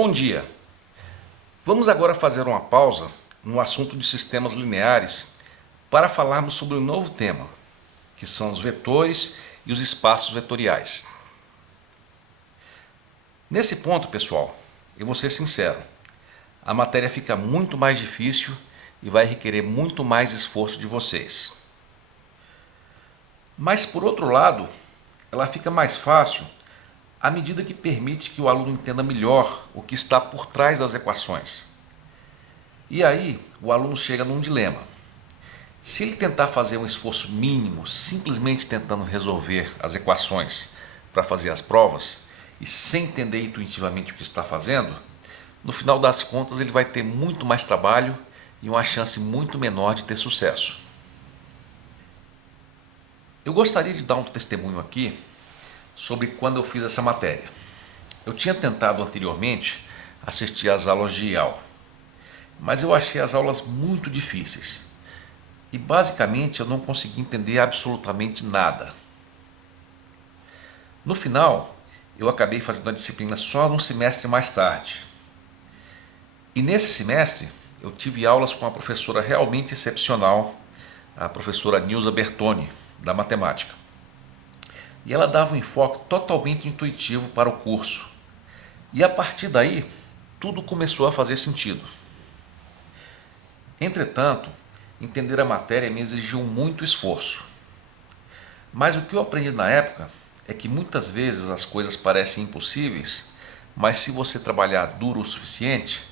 Bom dia! Vamos agora fazer uma pausa no assunto de sistemas lineares para falarmos sobre um novo tema, que são os vetores e os espaços vetoriais. Nesse ponto, pessoal, eu vou ser sincero, a matéria fica muito mais difícil e vai requerer muito mais esforço de vocês. Mas, por outro lado, ela fica mais fácil à medida que permite que o aluno entenda melhor o que está por trás das equações. E aí, o aluno chega num dilema. Se ele tentar fazer um esforço mínimo, simplesmente tentando resolver as equações para fazer as provas, e sem entender intuitivamente o que está fazendo, no final das contas ele vai ter muito mais trabalho e uma chance muito menor de ter sucesso. Eu gostaria de dar um testemunho aqui sobre quando eu fiz essa matéria. Eu tinha tentado anteriormente assistir às aulas de IAL, mas eu achei as aulas muito difíceis e basicamente eu não consegui entender absolutamente nada. No final, eu acabei fazendo a disciplina só um semestre mais tarde. E nesse semestre eu tive aulas com uma professora realmente excepcional, a professora Nilza Bertoni, da matemática. E ela dava um enfoque totalmente intuitivo para o curso. E a partir daí, tudo começou a fazer sentido. Entretanto, entender a matéria me exigiu muito esforço. Mas o que eu aprendi na época é que muitas vezes as coisas parecem impossíveis, mas se você trabalhar duro o suficiente,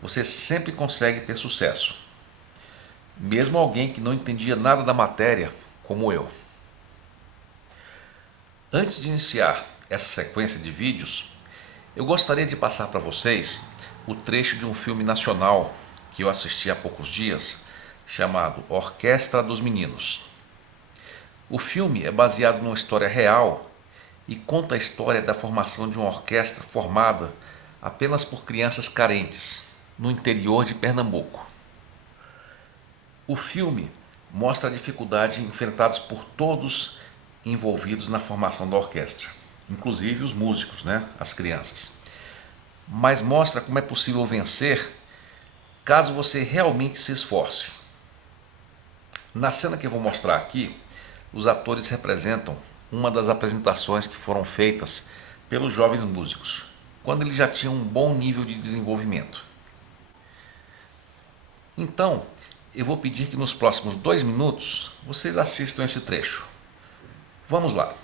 você sempre consegue ter sucesso. Mesmo alguém que não entendia nada da matéria, como eu. Antes de iniciar essa sequência de vídeos, eu gostaria de passar para vocês o trecho de um filme nacional que eu assisti há poucos dias, chamado Orquestra dos Meninos. O filme é baseado numa história real e conta a história da formação de uma orquestra formada apenas por crianças carentes, no interior de Pernambuco. O filme mostra a dificuldade enfrentadas por todos envolvidos na formação da orquestra, inclusive os músicos, as crianças. Mas mostra como é possível vencer caso você realmente se esforce. Na cena que eu vou mostrar aqui, os atores representam uma das apresentações que foram feitas pelos jovens músicos, quando eles já tinham um bom nível de desenvolvimento. Então, eu vou pedir que nos próximos 2 minutos vocês assistam esse trecho. Vamos lá!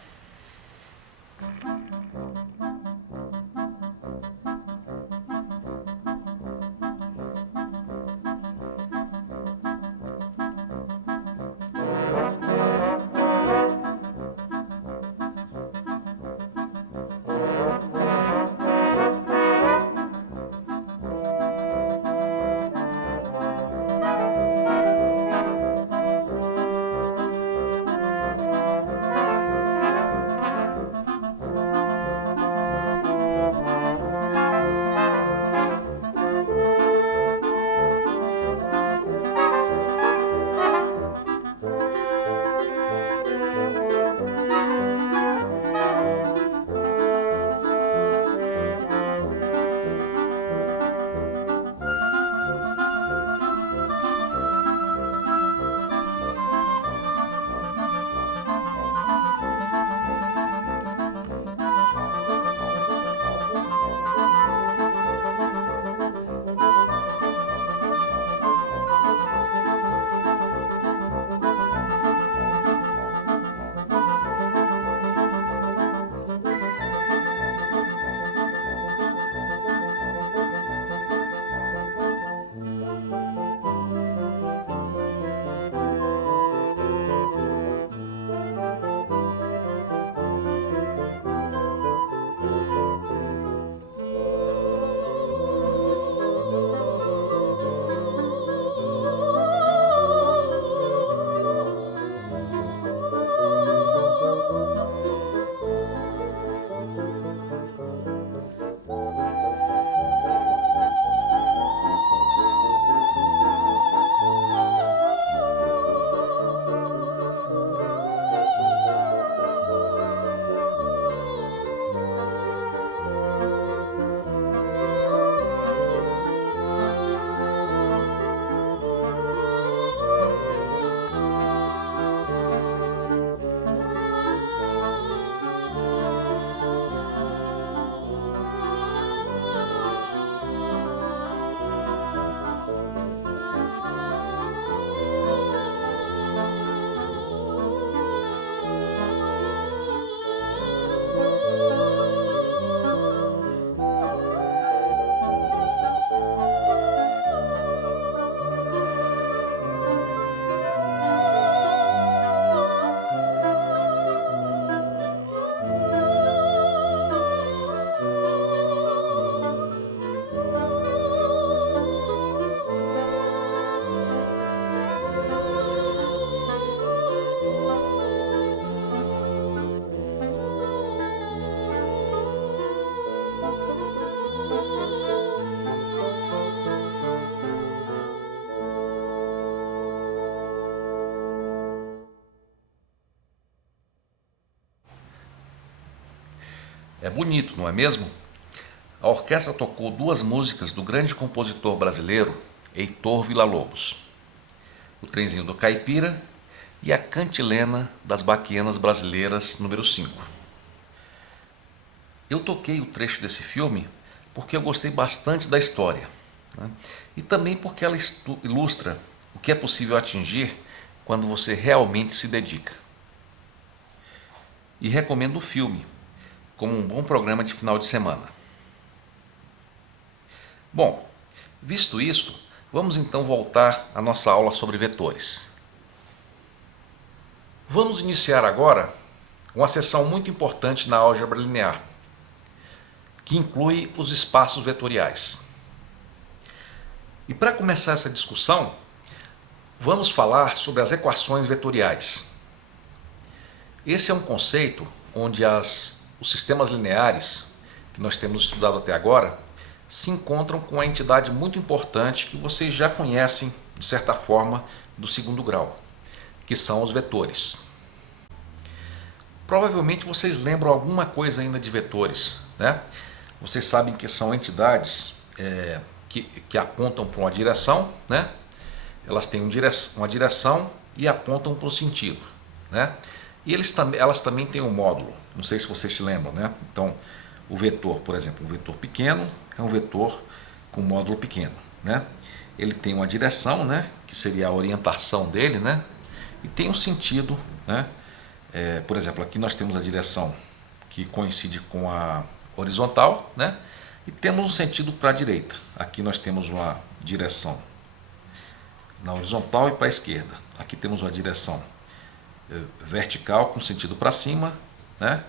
É bonito, não é mesmo? A orquestra tocou duas músicas do grande compositor brasileiro Heitor Villa-Lobos: O Trenzinho do Caipira e a Cantilena das Baquianas Brasileiras número 5. Eu toquei o trecho desse filme porque eu gostei bastante da história, né? E também porque ela ilustra o que é possível atingir quando você realmente se dedica. E recomendo o filme como um bom programa de final de semana. Bom, visto isso, vamos então voltar à nossa aula sobre vetores. Vamos iniciar agora uma seção muito importante na álgebra linear, que inclui os espaços vetoriais. E para começar essa discussão, vamos falar sobre as equações vetoriais. Esse é um conceito onde os sistemas lineares que nós temos estudado até agora se encontram com uma entidade muito importante que vocês já conhecem, de certa forma, do segundo grau, que são os vetores. Provavelmente vocês lembram alguma coisa ainda de vetores, né? Vocês sabem que são entidades que apontam para uma direção, né? Elas têm uma direção e apontam para o sentido, né? E elas também têm um módulo, não sei se vocês se lembram, né? Então, o vetor, por exemplo, um vetor pequeno é um vetor com módulo pequeno, né? Ele tem uma direção, né? Que seria a orientação dele, né? E tem um sentido, né? Por exemplo, aqui nós temos a direção que coincide com a horizontal, né? E temos um sentido para a direita. Aqui nós temos uma direção na horizontal e para a esquerda. Aqui temos uma direção vertical com sentido para cima, né?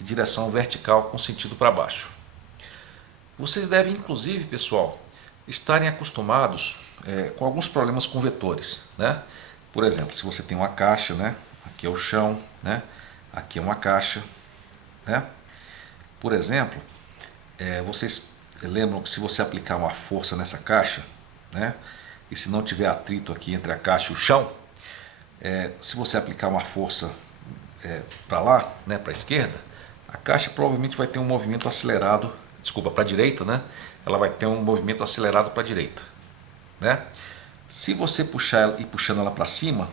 E direção vertical com sentido para baixo. Vocês devem, inclusive, pessoal, estarem acostumados com alguns problemas com vetores, né? Por exemplo, se você tem uma caixa, né? Aqui é o chão, né? Aqui é uma caixa, né? Por exemplo, vocês lembram que se você aplicar uma força nessa caixa, né? E se não tiver atrito aqui entre a caixa e o chão, se você aplicar uma força para lá, né? Para a esquerda, a caixa provavelmente vai ter um movimento acelerado, para a direita, né? Ela vai ter um movimento acelerado para a direita, né? Se você puxar e puxando ela para cima,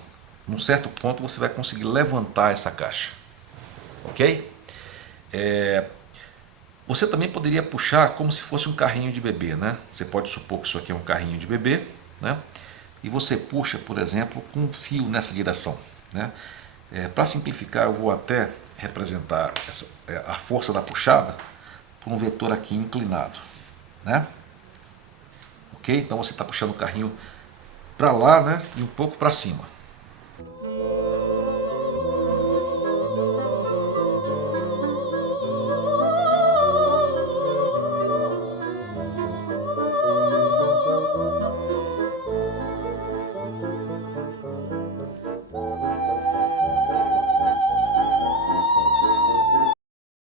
num certo ponto você vai conseguir levantar essa caixa, ok? Você também poderia puxar como se fosse um carrinho de bebê, né? Você pode supor que isso aqui é um carrinho de bebê, né? E você puxa, por exemplo, com um fio nessa direção, né? Para simplificar, eu vou até representar a força da puxada por um vetor aqui inclinado, né? Ok? Então você está puxando o carrinho para lá, né? E um pouco para cima.